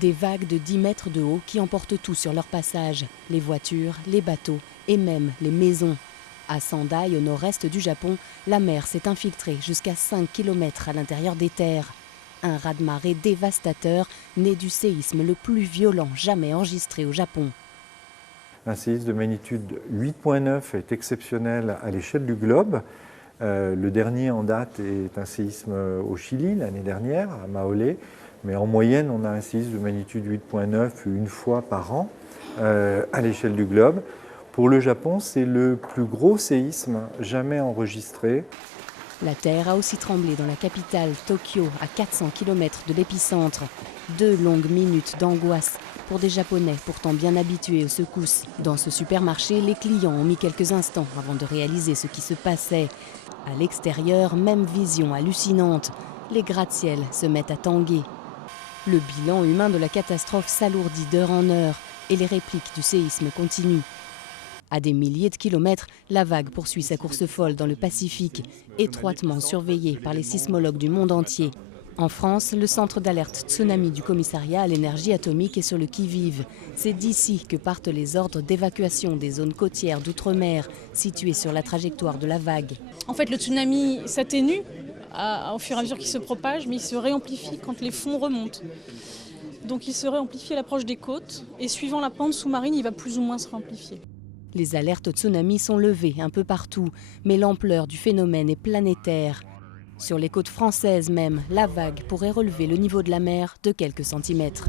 Des vagues de 10 mètres de haut qui emportent tout sur leur passage, les voitures, les bateaux et même les maisons. À Sendai, au nord-est du Japon, la mer s'est infiltrée jusqu'à 5 km à l'intérieur des terres. Un raz-de-marée dévastateur né du séisme le plus violent jamais enregistré au Japon. Un séisme de magnitude 8,9 est exceptionnel à l'échelle du globe. Le dernier en date est un séisme au Chili l'année dernière, à Maolé. Mais en moyenne, on a un séisme de magnitude 8,9 une fois par an à l'échelle du globe. Pour le Japon, c'est le plus gros séisme jamais enregistré. La terre a aussi tremblé dans la capitale, Tokyo, à 400 km de l'épicentre. 2 longues minutes d'angoisse pour des Japonais pourtant bien habitués aux secousses. Dans ce supermarché, les clients ont mis quelques instants avant de réaliser ce qui se passait. À l'extérieur, même vision hallucinante. Les gratte-ciel se mettent à tanguer. Le bilan humain de la catastrophe s'alourdit d'heure en heure et les répliques du séisme continuent. À des milliers de kilomètres, la vague poursuit sa course folle dans le Pacifique, étroitement surveillée par les sismologues du monde entier. En France, le centre d'alerte tsunami du commissariat à l'énergie atomique est sur le qui-vive. C'est d'ici que partent les ordres d'évacuation des zones côtières d'outre-mer, situées sur la trajectoire de la vague. En fait, le tsunami s'atténue au fur et à mesure qu'il se propage, mais il se réamplifie quand les fonds remontent. Donc il se réamplifie à l'approche des côtes, et suivant la pente sous-marine, il va plus ou moins se réamplifier. Les alertes tsunami sont levées un peu partout, mais l'ampleur du phénomène est planétaire. Sur les côtes françaises même, la vague pourrait relever le niveau de la mer de quelques centimètres.